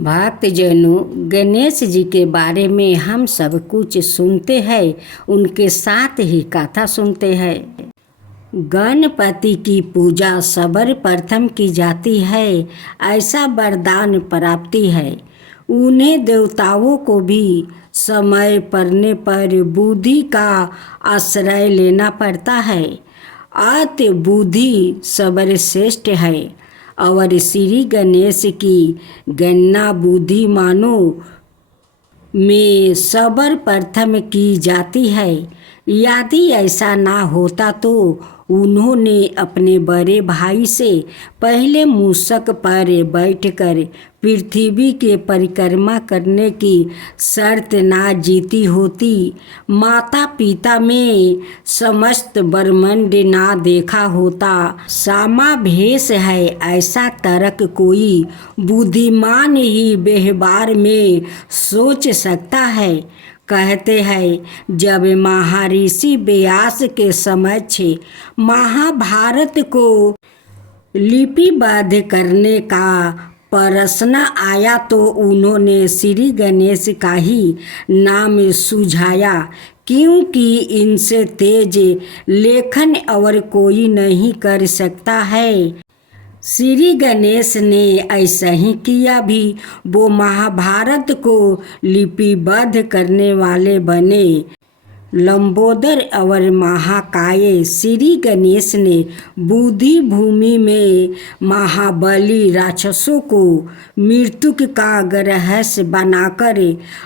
भक्तजनों, गणेश जी के बारे में हम सब कुछ सुनते हैं, उनके साथ ही कथा सुनते हैं। गणपति की पूजा सर्वप्रथम की जाती है, ऐसा वरदान प्राप्ति है। उन्हें देवताओं को भी समय पड़ने पर बुद्धि का आश्रय लेना पड़ता है। अत बुद्धि सर्वश्रेष्ठ है और श्री गणेश की गणना बुद्धिमानों में सर्वप्रथम की जाती है। यदि ऐसा ना होता तो उन्होंने अपने बड़े भाई से पहले मूषक पर बैठकर पृथ्वी के परिक्रमा करने की शर्त ना जीती होती। माता पिता में समस्त ब्रह्मांड ना देखा होता। समावेश है ऐसा तर्क कोई बुद्धिमान ही व्यवहार में सोच सकता है। कहते हैं जब महर्षि व्यास के समक्ष महाभारत को लिपिबद्ध करने का प्रश्न आया तो उन्होंने श्री गणेश का ही नाम सुझाया, क्योंकि इनसे तेज लेखन और कोई नहीं कर सकता है। श्री गणेश ने ऐसा ही किया भी। वो महाभारत को लिपिबद्ध करने वाले बने। लंबोदर और महाकाय श्री गणेश ने बुद्धि भूमि में महाबली राक्षसों को मृत्यु का रहस्य बनाकर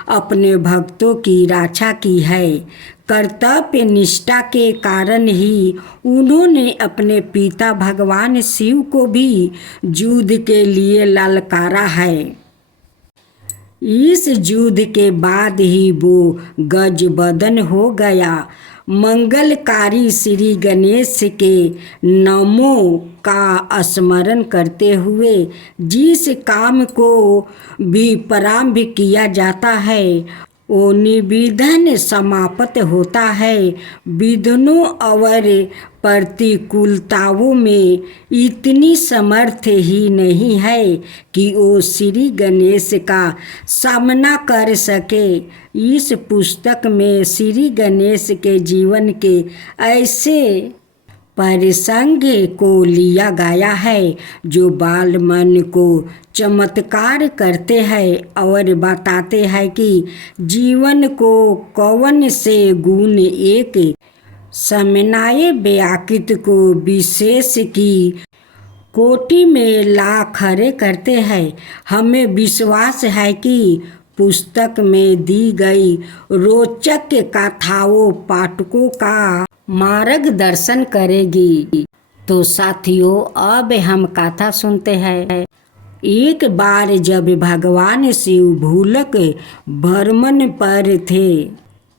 अपने भक्तों की रक्षा की है। कर्तव्य निष्ठा के कारण ही उन्होंने अपने पिता भगवान शिव को भी युद्ध के लिए ललकारा है। इस युद्ध के बाद ही वो गजबदन हो गया। मंगलकारी श्री गणेश के नामों का स्मरण करते हुए जिस काम को भी प्रारंभ किया जाता है वो निर्विघ्न समाप्त होता है। विघ्नों और प्रतिकूलताओं में इतनी समर्थ ही नहीं है कि वो श्री गणेश का सामना कर सके। इस पुस्तक में श्री गणेश के जीवन के ऐसे प्रसंग को लिया गया है जो बाल मन को चमत्कार करते हैं और बताते हैं कि जीवन को कौन से गुण एक समन्वय व्याकृत को विशेष की कोटि में ला खड़े करते हैं। हमें विश्वास है कि पुस्तक में दी गई रोचक कथाओं पाठकों का मार्गदर्शन करेगी। तो साथियों, अब हम कथा सुनते हैं। एक बार जब भगवान शिव भूलोक भ्रमण पर थे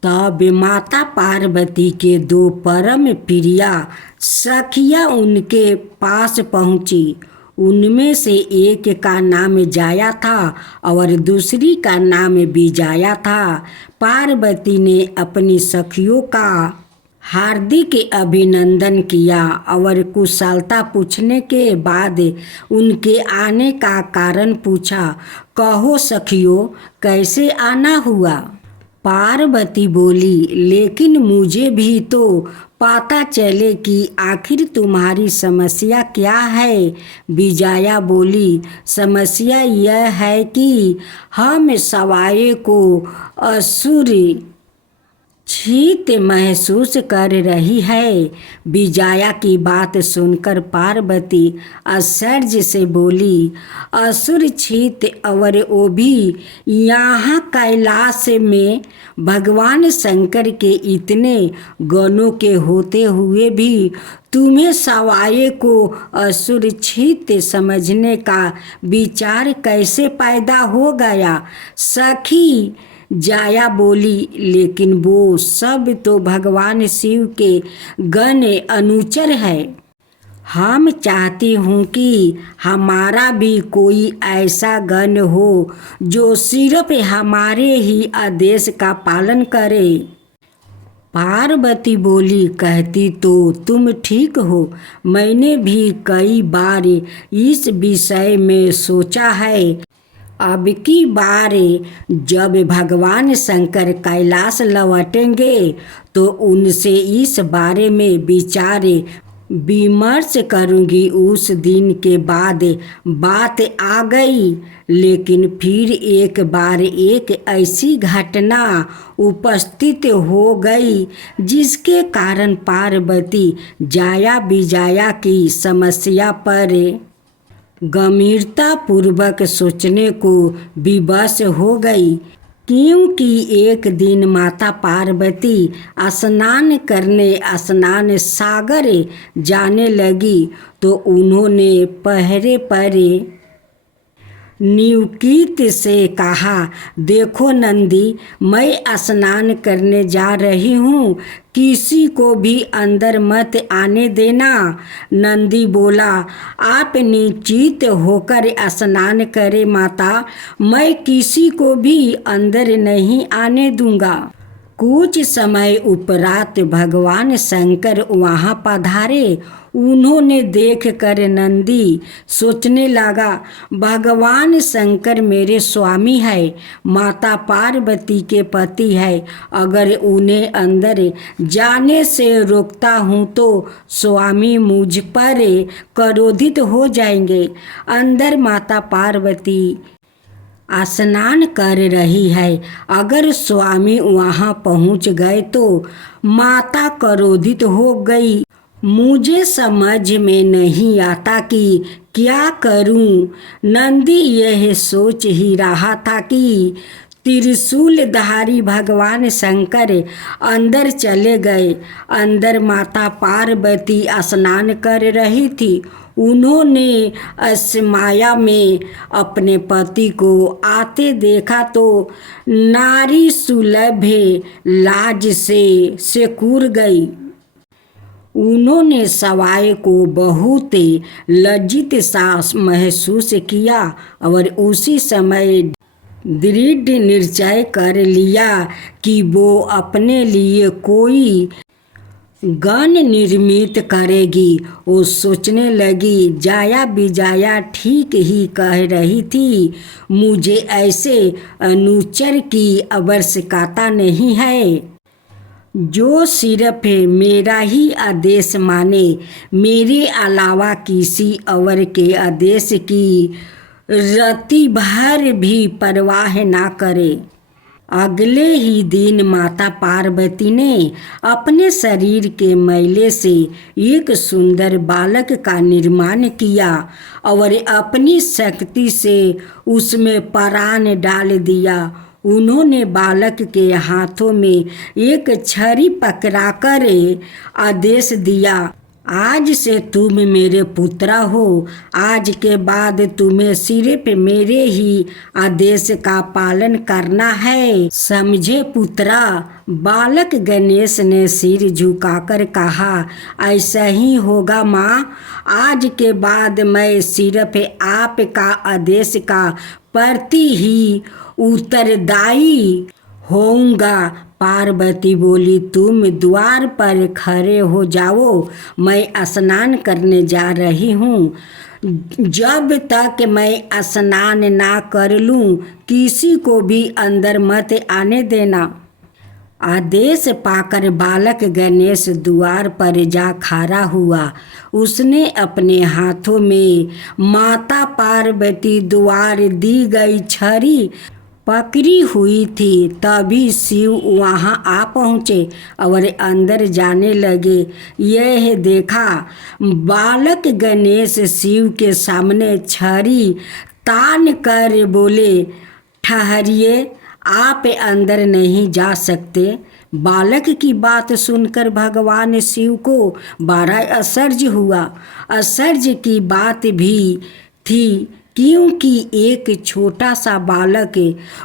तब माता पार्वती के दो परम प्रिया सखियां उनके पास पहुंची। उनमें से एक का नाम जाया था और दूसरी का नाम विजया था। पार्वती ने अपनी सखियों का हार्दिक अभिनंदन किया और कुशलता पूछने के बाद उनके आने का कारण पूछा। कहो सखियों, कैसे आना हुआ? पार्वती बोली, लेकिन मुझे भी तो पता चले कि आखिर तुम्हारी समस्या क्या है। विजया बोली, समस्या यह है कि हम सवाए को असुर छीत महसूस कर रही है। विजया की बात सुनकर पार्वती आश्चर्य से बोली, असुर छीत और वो भी यहाँ कैलाश में भगवान शंकर के इतने गणों के होते हुए भी तुम्हें सवाए को असुर छीत समझने का विचार कैसे पैदा हो गया? सखी जाया बोली, लेकिन वो सब तो भगवान शिव के गण अनुचर है। हम चाहती हूँ कि हमारा भी कोई ऐसा गण हो जो सिर्फ हमारे ही आदेश का पालन करे। पार्वती बोली, कहती तो तुम ठीक हो। मैंने भी कई बार इस विषय में सोचा है अब की बार जब भगवान शंकर कैलाश लौटेंगे तो उनसे इस बारे में विचार विमर्श करूंगी। उस दिन के बाद बात आ गई, लेकिन फिर एक बार एक ऐसी घटना उपस्थित हो गई जिसके कारण पार्वती जाया विजाया की समस्या पर गंभीरता पूर्वक सोचने को विवश हो गई। क्योंकि एक दिन माता पार्वती स्नान करने स्नान सागर जाने लगी तो उन्होंने पहरे पर नियुक्त से कहा, देखो नंदी, मैं स्नान करने जा रही हूँ, किसी को भी अंदर मत आने देना। नंदी बोला, आप निश्चित होकर स्नान करें माता, मैं किसी को भी अंदर नहीं आने दूंगा। कुछ समय उपरांत भगवान शंकर वहाँ पधारे। उन्होंने देखकर नंदी सोचने लगा, भगवान शंकर मेरे स्वामी है, माता पार्वती के पति है। अगर उन्हें अंदर जाने से रोकता हूँ तो स्वामी मुझ पर क्रोधित हो जाएंगे। अंदर माता पार्वती स्नान कर रही है, अगर स्वामी वहाँ पहुँच गए तो माता क्रोधित हो गई। मुझे समझ में नहीं आता कि क्या करूं। नंदी यह सोच ही रहा था कि त्रिशूलधारी भगवान शंकर अंदर चले गए। अंदर माता पार्वती स्नान कर रही थी। उन्होंने असमाया में अपने पति को आते देखा तो नारी सुलभ लाज से सिकुड़ गई। उन्होंने सवाई को बहुत लज्जित सा महसूस किया और उसी समय दृढ़ निश्चय कर लिया कि वो अपने लिए कोई गण निर्मित करेगी। वो सोचने लगी, जाया विजाया ठीक ही कह रही थी, मुझे ऐसे अनुचर की आवश्यकता नहीं है जो सिर्फ मेरा ही आदेश माने, मेरे अलावा किसी और के आदेश की रति भर भी परवाह ना करे। अगले ही दिन माता पार्वती ने अपने शरीर के मैले से एक सुंदर बालक का निर्माण किया और अपनी शक्ति से उसमें प्राण डाल दिया। उन्होंने बालक के हाथों में एक छड़ी पकड़ाकर आदेश दिया, आज से तुम मेरे पुत्र हो। आज के बाद तुम्हें सिर्फ मेरे ही आदेश का पालन करना है, समझे पुत्रा। बालक गणेश ने सिर झुकाकर कहा, ऐसा ही होगा माँ। आज के बाद मैं सिर्फ आपका आदेश का प्रति ही उत्तरदायी होऊंगा। पार्वती बोली, तुम द्वार पर खड़े हो जाओ, मैं स्नान करने जा रही हूँ। जब तक मैं स्नान ना कर लूँ किसी को भी अंदर मत आने देना। आदेश पाकर बालक गणेश द्वार पर जा खड़ा हुआ। उसने अपने हाथों में माता पार्वती द्वार दी गई छड़ी पकड़ी हुई थी। तभी शिव वहां आ पहुँचे और अंदर जाने लगे। यह देखा बालक गणेश शिव के सामने छड़ी तान कर बोले, ठहरिए, आप अंदर नहीं जा सकते। बालक की बात सुनकर भगवान शिव को बड़ा आश्चर्य हुआ। आश्चर्य की बात भी थी क्योंकि एक छोटा सा बालक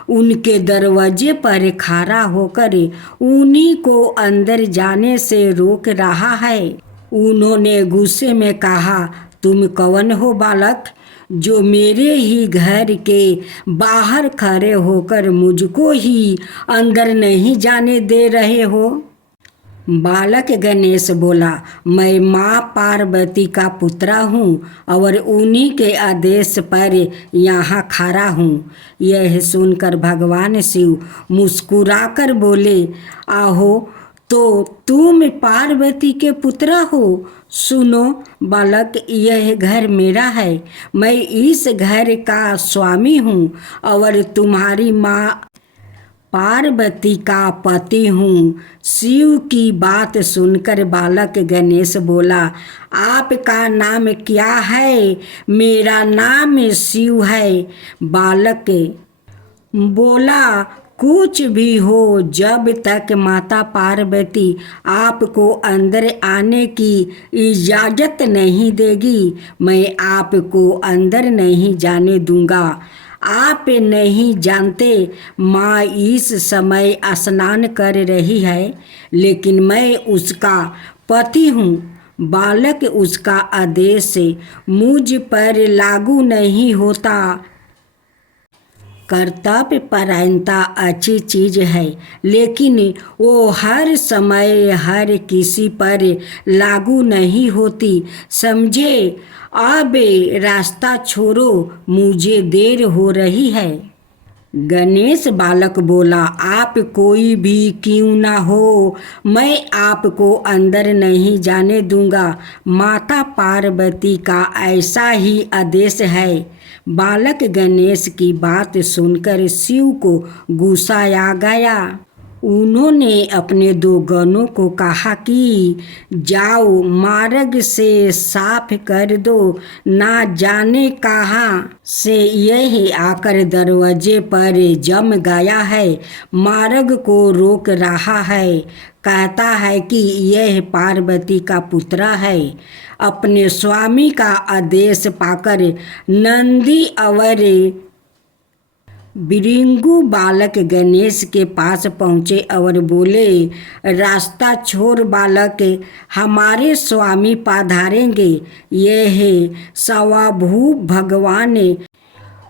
उनके दरवाजे पर खड़ा होकर उन्हीं को अंदर जाने से रोक रहा है। उन्होंने गुस्से में कहा, तुम कौन हो बालक, जो मेरे ही घर के बाहर खड़े होकर मुझको ही अंदर नहीं जाने दे रहे हो। बालक गणेश बोला, मैं माँ पार्वती का पुत्र हूँ और उन्हीं के आदेश पर यहाँ खड़ा हूँ। यह सुनकर भगवान शिव मुस्कुराकर बोले, आहो तो तुम पार्वती के पुत्र हो। सुनो बालक, यह घर मेरा है, मैं इस घर का स्वामी हूँ और तुम्हारी माँ पार्वती का पति हूँ। शिव की बात सुनकर बालक गणेश बोला, आपका नाम क्या है? मेरा नाम शिव है। बालक बोला, कुछ भी हो, जब तक माता पार्वती आपको अंदर आने की इजाज़त नहीं देगी, मैं आपको अंदर नहीं जाने दूंगा। आप नहीं जानते, माँ इस समय स्नान कर रही है, लेकिन मैं उसका पति हूँ। बालक, उसका आदेश मुझ पर लागू नहीं होता। कर्तव्य परायणता अच्छी चीज़ है, लेकिन वो हर समय हर किसी पर लागू नहीं होती, समझे? अब रास्ता छोड़ो, मुझे देर हो रही है। गणेश बालक बोला, आप कोई भी क्यों ना हो, मैं आपको अंदर नहीं जाने दूंगा। माता पार्वती का ऐसा ही आदेश है। बालक गणेश की बात सुनकर शिव को गुस्सा आ गया। उन्होंने अपने 2 गणों को कहा कि जाओ, मार्ग से साफ कर दो। ना जाने कहाँ से यह आकर दरवाजे पर जम गया है, मार्ग को रोक रहा है। कहता है कि यह पार्वती का पुत्र है। अपने स्वामी का आदेश पाकर नंदी और बिरिंगु बालक गणेश के पास पहुँचे और बोले, रास्ता छोड़ बालक, हमारे स्वामी पधारेंगे। यह स्वयंभू भगवान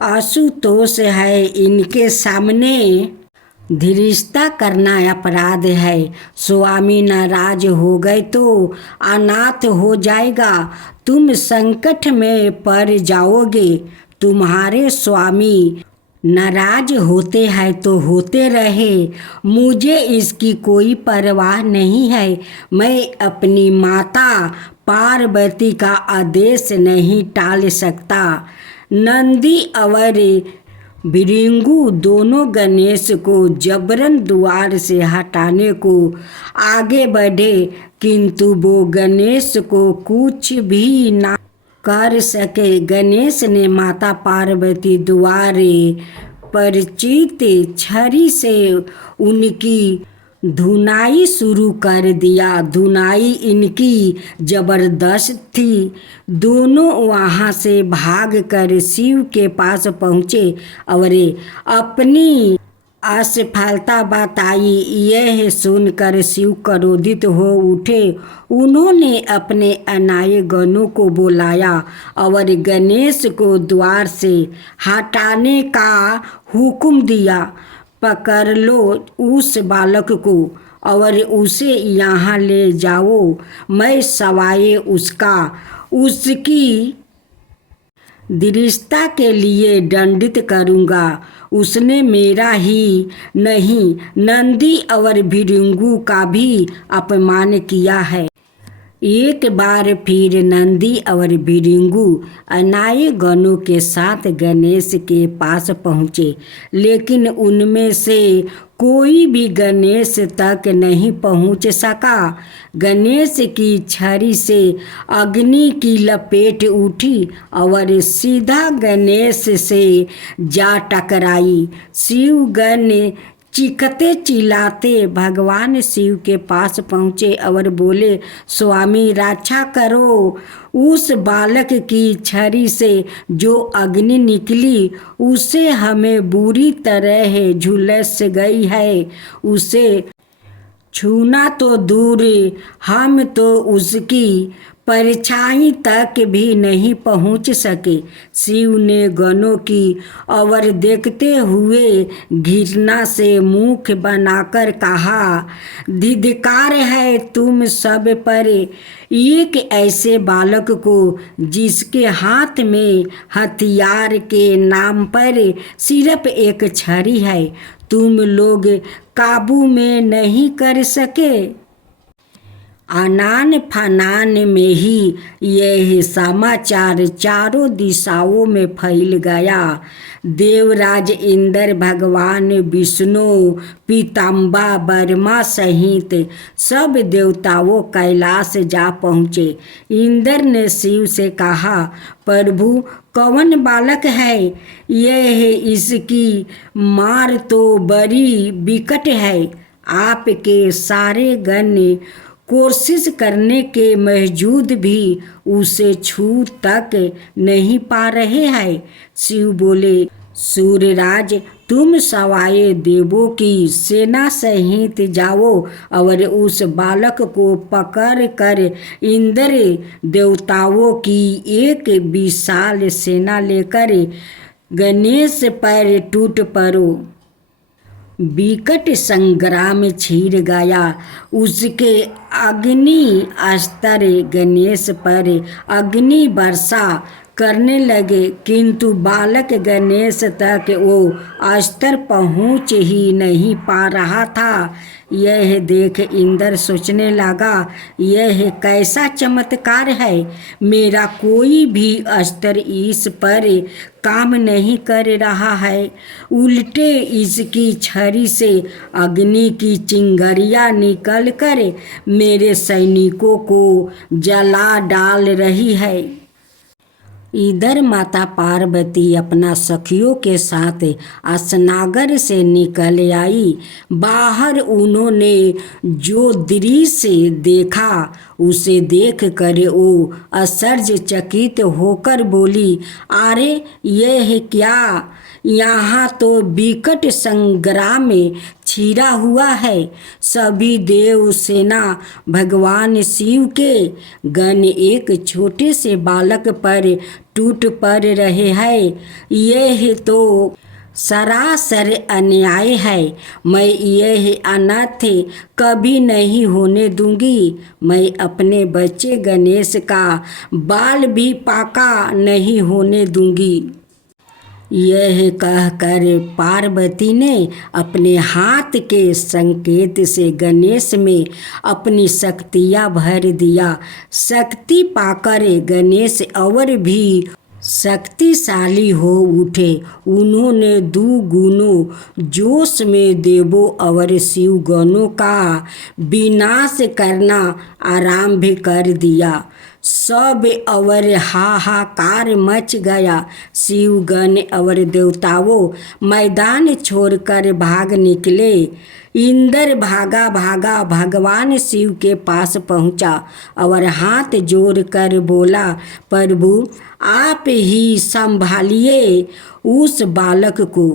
आशुतोष है, इनके सामने धीरजता करना अपराध है। स्वामी नाराज हो गए तो अनाथ हो जाएगा, तुम संकट में पड़ जाओगे। तुम्हारे स्वामी नाराज होते हैं तो होते रहे, मुझे इसकी कोई परवाह नहीं है। मैं अपनी माता पार्वती का आदेश नहीं टाल सकता। नंदी और बिरिंगु दोनों गणेश को जबरन द्वार से हटाने को आगे बढ़े, किंतु वो गणेश को कुछ भी ना कर सके। गणेश ने माता पार्वती द्वारे परिचित छड़ी से उनकी धुनाई शुरू कर दिया। धुनाई इनकी जबरदस्त थी। दोनों वहाँ से भागकर शिव के पास पहुँचे और अपनी असफलता बताई। यह सुनकर शिव क्रोधित हो उठे। उन्होंने अपने अनाये गणों को बुलाया और गणेश को द्वार से हटाने का हुक्म दिया। पकड़ लो उस बालक को और उसे यहाँ ले जाओ, मैं सवाए उसकी धीरजता के लिए दंडित करूँगा। उसने मेरा ही नहीं, नंदी और भृंगु का भी अपमान किया है। एक बार फिर नंदी और भृंगु अनाये गणों के साथ गणेश के पास पहुँचे, लेकिन उनमें से कोई भी गणेश तक नहीं पहुँच सका। गणेश की छड़ी से अग्नि की लपेट उठी और सीधा गणेश से जा टकराई। शिवगण चीखते चिल्लाते भगवान शिव के पास पहुँचे और बोले, स्वामी रक्षा करो। उस बालक की छड़ी से जो अग्नि निकली उसे हमें बुरी तरह झुलस गई है। उसे छूना तो दूर, हम तो उसकी परछाई तक भी नहीं पहुंच सके। शिव ने गणों की ओर देखते हुए घृणा से मुख बनाकर कहा, धिक्कार है तुम सब पर, एक ऐसे बालक को जिसके हाथ में हथियार के नाम पर सिर्फ एक छड़ी है, तुम लोग काबू में नहीं कर सके। आनान फानान में ही यह समाचार चारों दिशाओं में फैल गया। देवराज इंद्र, भगवान विष्णु, पीताम्बा, ब्रह्मा सहित सब देवताओं कैलाश जा पहुँचे। इंद्र ने शिव से कहा, प्रभु कौन बालक है यह, इसकी मार तो बड़ी विकट है। आपके सारे गण कोशिश करने के बावजूद भी उसे छू तक नहीं पा रहे हैं। शिव बोले, सूर्यराज तुम सवाए देवों की सेना सहित जाओ और उस बालक को पकड़ कर इंद्र देवताओं की एक विशाल सेना लेकर गणेश पर टूट पड़ो। विकट संग्राम छिड़ गया। उसके अग्नि अस्त्र गणेश पर अग्नि वर्षा करने लगे, किंतु बालक गणेश तक वो अस्त्र पहुँच ही नहीं पा रहा था। यह देख इंद्र सोचने लगा, यह कैसा चमत्कार है, मेरा कोई भी अस्त्र इस पर काम नहीं कर रहा है, उल्टे इसकी छड़ी से अग्नि की चिंगारियाँ निकलकर मेरे सैनिकों को जला डाल रही है। इधर माता पार्वती अपना सखियों के साथ असनागर से निकल आई। बाहर उन्होंने जो दृश्य देखा उसे देख कर वो आश्चर्यचकित होकर बोली, अरे यह क्या, यहाँ तो विकट संग्राम छिड़ा हुआ है। सभी देव सेना भगवान शिव के गण एक छोटे से बालक पर टूट पड़ रहे हैं। यह तो सरासर अन्याय है। मैं यह अनर्थ कभी नहीं होने दूंगी। मैं अपने बच्चे गणेश का बाल भी पाका नहीं होने दूंगी। यह कहकर पार्वती ने अपने हाथ के संकेत से गणेश में अपनी शक्तियाँ भर दिया। शक्ति पाकर गणेश और भी शक्तिशाली हो उठे। उन्होंने दुगुनों जोश में देवों और शिवगणों का विनाश करना आरंभ कर दिया। सब और हाहाकार मच गया। शिवगण और देवताओं मैदान छोड़कर भाग निकले। इंद्र भागा भागा भगवान शिव के पास पहुंचा और हाथ जोड़कर बोला, प्रभु आप ही संभालिए उस बालक को।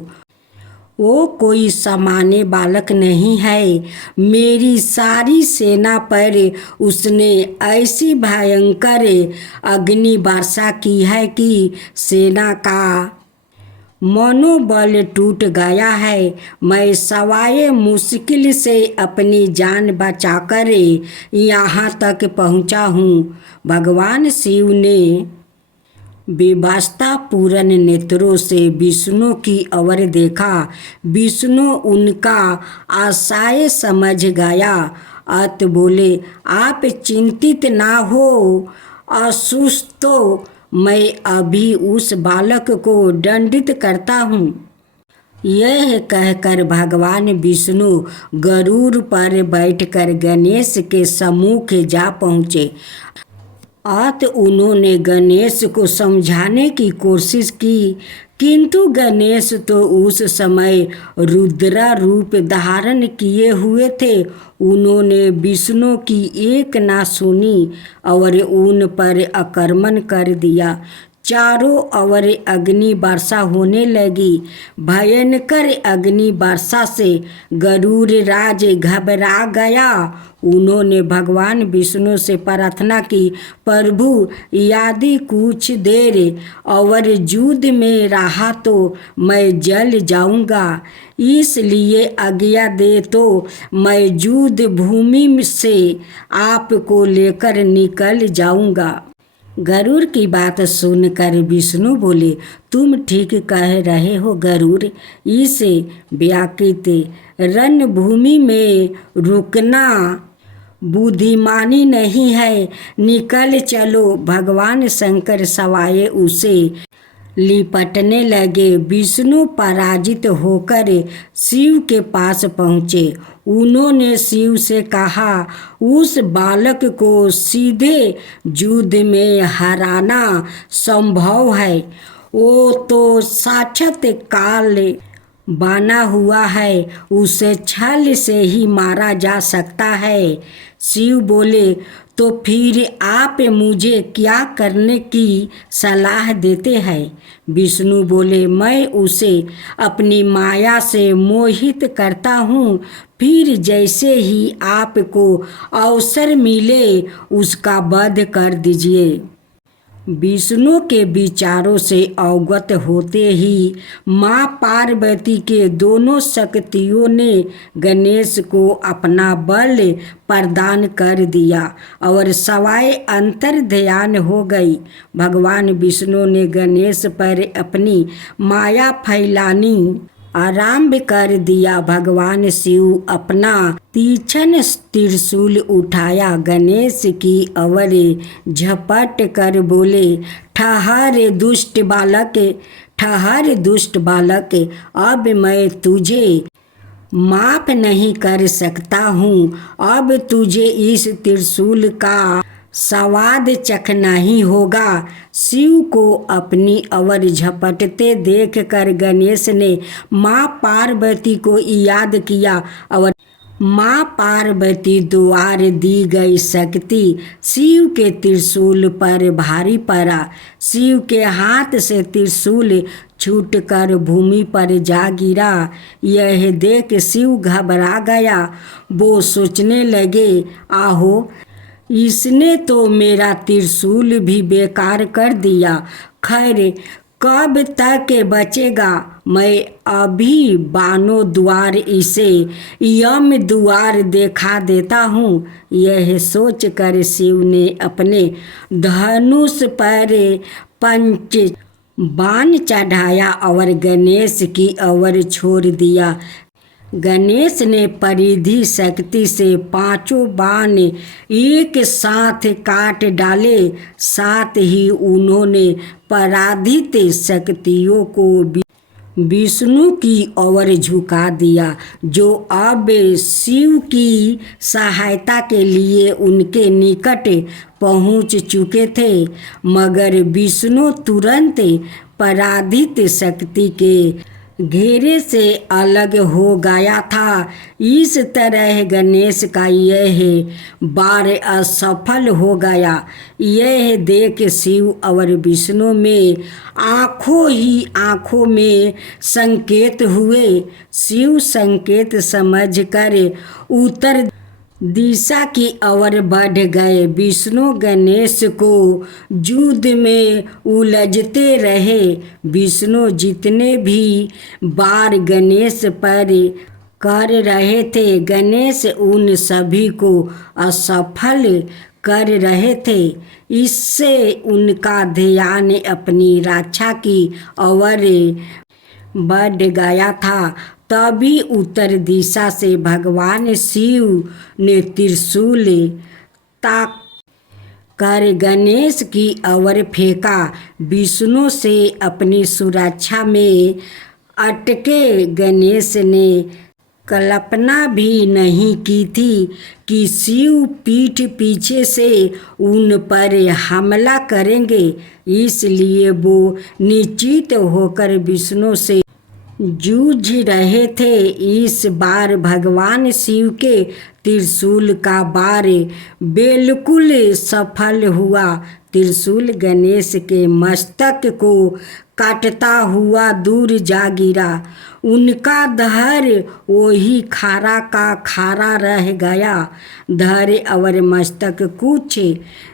वो कोई सामान्य बालक नहीं है। मेरी सारी सेना पर उसने ऐसी भयंकर अग्नि वर्षा की है कि सेना का मनोबल टूट गया है। मैं सवाए मुश्किल से अपनी जान बचाकर यहाँ तक पहुँचा हूँ। भगवान शिव ने बेवास्ता पूर्ण नेत्रों से विष्णु की ओर देखा। विष्णु उनका आशय समझ गया। अत बोले, आप चिंतित ना हो असुस्तो, मैं अभी उस बालक को दंडित करता हूँ। यह कहकर भगवान विष्णु गरुड़ पर बैठकर गणेश के सम्मुख जा पहुँचे। अत उन्होंने गणेश को समझाने की कोशिश की, किंतु गणेश तो उस समय रुद्र रूप धारण किए हुए थे। उन्होंने विष्णु की एक ना सुनी और उन पर आक्रमण कर दिया। चारों ओर अग्नि वर्षा होने लगी। भयंकर अग्नि वर्षा से गरुड़ राज घबरा गया। उन्होंने भगवान विष्णु से प्रार्थना की, प्रभु यदि कुछ देर और युद्ध में रहा तो मैं जल जाऊंगा, इसलिए आज्ञा दे तो मैं युद्ध भूमि से आपको लेकर निकल जाऊंगा। गरुड़ की बात सुनकर विष्णु बोले, तुम ठीक कह रहे हो गरुड़। इस व्याकृत रणभूमि में रुकना बुद्धिमानी नहीं है, निकल चलो। भगवान शंकर सवाए उसे लिपटने लगे। विष्णु पराजित होकर शिव के पास पहुँचे। उन्होंने शिव से कहा, उस बालक को सीधे युद्ध में हराना संभव है। वो तो साक्षात काल बना हुआ है, उसे छल से ही मारा जा सकता है। शिव बोले, तो फिर आप मुझे क्या करने की सलाह देते हैं? विष्णु बोले, मैं उसे अपनी माया से मोहित करता हूँ, फिर जैसे ही आपको अवसर मिले उसका वध कर दीजिए। विष्णु के विचारों से अवगत होते ही माँ पार्वती के दोनों शक्तियों ने गणेश को अपना बल प्रदान कर दिया और सवाए अंतर ध्यान हो गई। भगवान विष्णु ने गणेश पर अपनी माया फैलानी आरंभ कर दिया। भगवान शिव अपना तीक्ष्ण त्रिशूल उठाया, गणेश की ओर झपट कर बोले, ठहर दुष्ट बालक, ठहर दुष्ट बालक, अब मैं तुझे माफ नहीं कर सकता हूँ। अब तुझे इस त्रिशूल का स्वाद चखना ही होगा। शिव को अपनी ओर झपटते देखकर गणेश ने माँ पार्वती को याद किया और माँ पार्वती द्वारा दी गई शक्ति शिव के त्रिशूल पर भारी पड़ा। शिव के हाथ से त्रिशूल छूटकर भूमि पर जा गिरा। यह देख शिव घबरा गया। वो सोचने लगे, आहो, इसने तो मेरा त्रिशूल भी बेकार कर दिया। खैर, कब तक बचेगा? मैं अभी बानो द्वार इसे यम द्वार देखा देता हूँ। यह सोचकर शिव ने अपने धनुष पर पंच बाण चढ़ाया और गणेश की ओर छोड़ दिया। गणेश ने परिधि शक्ति से पांचों बाण एक साथ काट डाले। साथ ही उन्होंने पराजित शक्तियों को विष्णु की ओर झुका दिया, जो अब शिव की सहायता के लिए उनके निकट पहुंच चुके थे। मगर विष्णु तुरंत पराजित शक्ति के घेरे से अलग हो गया था। इस तरह गणेश का यह वार असफल हो गया। यह देख शिव और विष्णु में आंखों ही आंखों में संकेत हुए। शिव संकेत समझकर उत्तर दिशा की ओर बढ़ गए। विष्णु गणेश को युद्ध में उलझते रहे। विष्णु जितने भी वार गणेश पर कर रहे थे, गणेश उन सभी को असफल कर रहे थे। इससे उनका ध्यान अपनी रक्षा की ओर बढ़ गया था। तभी उत्तर दिशा से भगवान शिव ने त्रिशूल ताक कर गणेश की ओर फेंका। विष्णु से अपनी सुरक्षा में अटके गणेश ने कल्पना भी नहीं की थी कि शिव पीठ पीछे से उन पर हमला करेंगे। इसलिए वो निश्चित होकर विष्णु से जूझ रहे थे। इस बार भगवान शिव के त्रिशूल का वार बिल्कुल सफल हुआ। त्रिशूल गणेश के मस्तक को काटता हुआ दूर जा गिरा। उनका धैर्य वही खारा का खारा रह गया। धैर्य और मस्तक कुछ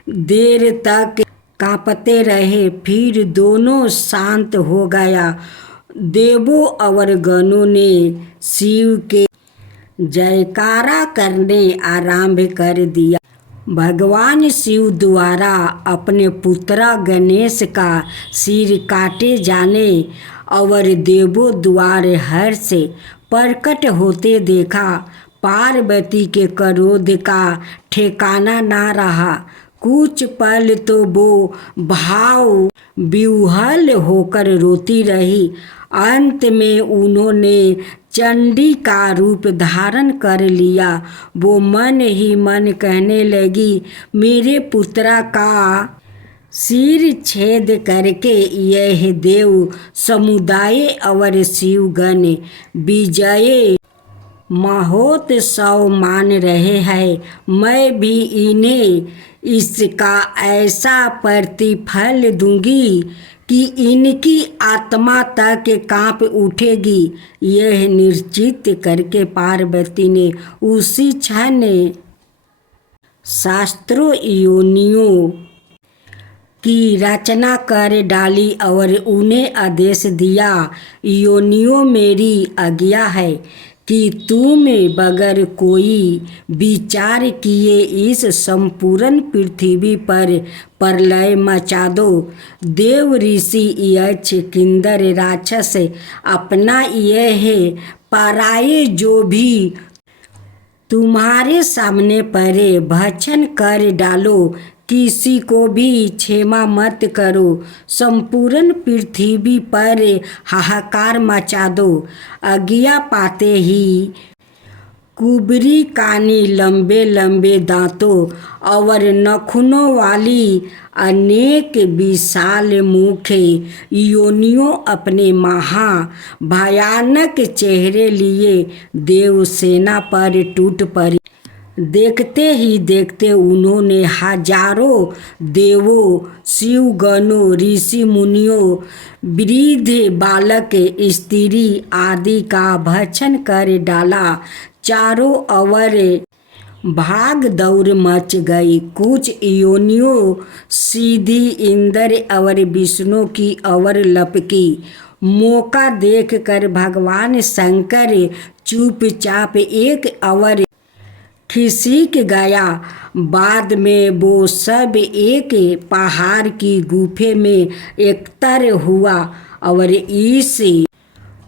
देर तक कांपते रहे, फिर दोनों शांत हो गया। देवों और गणों ने शिव के जयकारा करने आरंभ कर दिया। भगवान शिव द्वारा अपने पुत्र गणेश का सिर काटे जाने और देवों द्वारा हर्ष प्रकट होते देखा। पार्वती के क्रोध का ठिकाना ना रहा। कुछ पल तो वो भाव विह्वल होकर रोती रही। अंत में उन्होंने चंडी का रूप धारण कर लिया। वो मन ही मन कहने लगी, मेरे पुत्र का सिर छेद करके यह देव समुदाय और शिवगण विजय महोत्सव मान रहे हैं। मैं भी इन्हें इसका ऐसा प्रतिफल दूंगी कि इनकी आत्मा तक कांप उठेगी। यह निश्चित करके पार्वती ने उसी क्षण शास्त्रों योनियों की रचना कर डाली और उन्हें आदेश दिया, योनियों मेरी आज्ञा है कि तुम बगैर कोई विचार किए इस संपूर्ण पृथ्वी पर प्रलय मचा दो। देव ऋषि यक्ष किन्नर राक्षस अपना यह पराये जो भी तुम्हारे सामने पड़े भक्षण कर डालो। किसी को भी क्षमा मत करो। संपूर्ण पृथ्वी पर हाहाकार मचा दो। आज्ञा पाते ही कुबरी कानी, लंबे लंबे दांतों और नखुनों वाली अनेक विशाल मुख योनियों अपने महा भयानक चेहरे लिए देवसेना पर टूट पड़ी। देखते ही देखते उन्होंने हजारों देवों, शिवगणों, ऋषि मुनियों, वृद्ध बालक, स्त्री आदि का भक्षण कर डाला। चारों ओर भाग दौड़ मच गई। कुछ योनियों सीधी इंद्र और विष्णु की ओर लपकी। मौका देखकर भगवान शंकर चुपचाप एक ओर खिसक गया। बाद में वो सब एक पहाड़ की गुफे में एकत्र हुआ और इस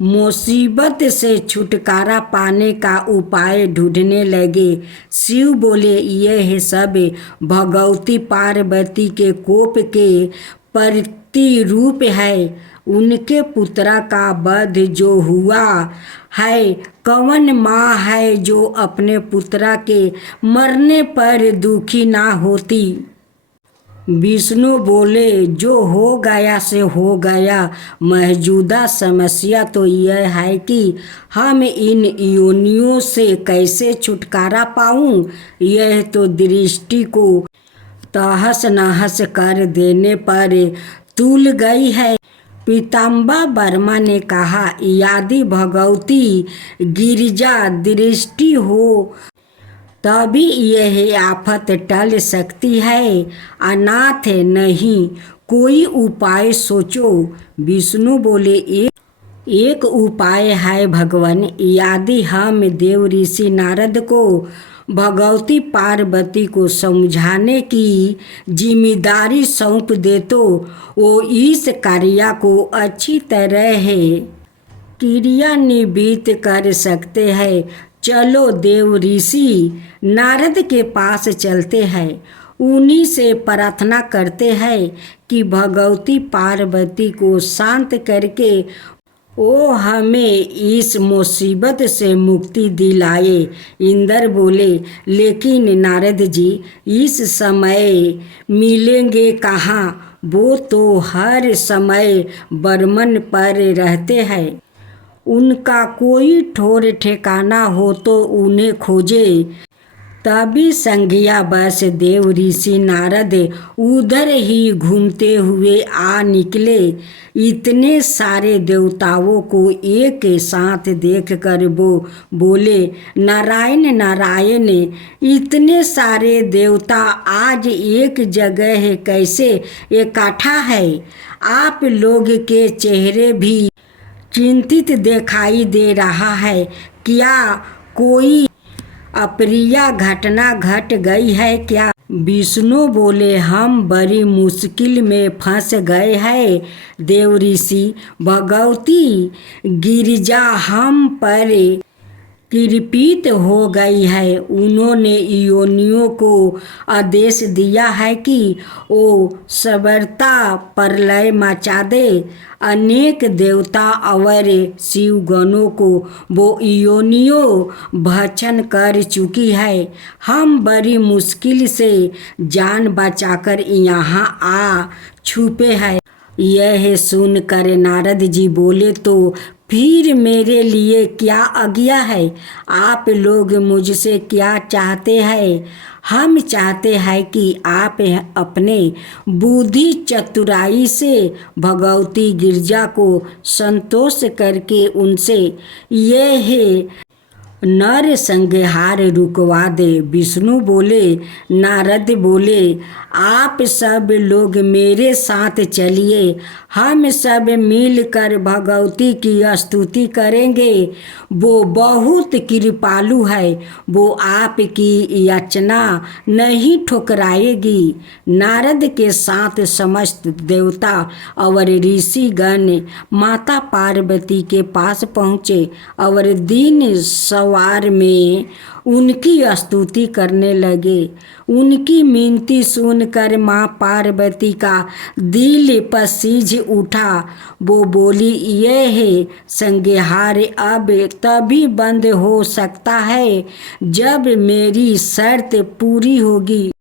मुसीबत से छुटकारा पाने का उपाय ढूंढने लगे। शिव बोले, यह सब भगवती पार्वती के कोप के प्रतिरूप है। उनके पुत्र का वध जो हुआ है, कौन माँ है जो अपने पुत्र के मरने पर दुखी ना होती। विष्णु बोले, जो हो गया से हो गया। मौजूदा समस्या तो यह है कि हम इन योनियों से कैसे छुटकारा पाऊं। यह तो दृष्टि को तहस नहस कर देने पर तुल गई है। पीताम्बर वर्मा ने कहा, यदि भगवती गिरिजा दृष्टि हो तभी यह आफत टल सकती है, अनाथ नहीं। कोई उपाय सोचो। विष्णु बोले, एक उपाय है भगवान। यदि हम देव ऋषि नारद को भगवती पार्वती को समझाने की जिम्मेदारी सौंप दे तो वो इस कार्य को अच्छी तरह क्रियान्वित कर सकते हैं। चलो देव ऋषि नारद के पास चलते हैं। उन्हीं से प्रार्थना करते हैं कि भगवती पार्वती को शांत करके वो हमें इस मुसीबत से मुक्ति दिलाए। इंद्र बोले, लेकिन नारद जी इस समय मिलेंगे कहाँ? वो तो हर समय बर्मन पर रहते हैं। उनका कोई ठौर ठिकाना हो तो उन्हें खोजे। तभी संज्ञा बस देव ऋषि नारद उधर ही घूमते हुए आ निकले। इतने सारे देवताओं को एक साथ देखकर वो बोले, नारायण नारायण, इतने सारे देवता आज एक जगह कैसे इकट्ठा है? आप लोग के चेहरे भी चिंतित दिखाई दे रहा है। क्या कोई अप्रिय घटना घट गई है क्या? विष्णु बोले, हम बड़ी मुश्किल में फंस गए हैं देव ऋषि। भगवती गिरिजा हम पर कृपित हो गई है। उन्होंने योनियों को आदेश दिया है कि वो सर्वथा प्रलय मचा दे। अनेक देवता और शिवगणों को वो योनियों भक्षण कर चुकी है। हम बड़ी मुश्किल से जान बचाकर यहाँ आ छुपे हैं। यह सुनकर नारद जी बोले, तो फिर मेरे लिए क्या आज्ञा है? आप लोग मुझसे क्या चाहते हैं? हम चाहते हैं कि आप अपने बुद्धि चतुराई से भगवती गिरिजा को संतोष करके उनसे यह नर संहार रुकवा दे। विष्णु बोले, नारद बोले, आप सब लोग मेरे साथ चलिए। हम सब मिलकर भगवती की स्तुति करेंगे। वो बहुत कृपालु है। वो आपकी याचना नहीं ठुकराएगी। नारद के साथ समस्त देवता और ऋषिगण माता पार्वती के पास पहुँचे और दिन सवार में उनकी स्तुति करने लगे। उनकी मिनती सुनकर माँ पार्वती का दिल पसीज उठा। वो बोली, यह संहार अब तभी बंद हो सकता है जब मेरी शर्त पूरी होगी।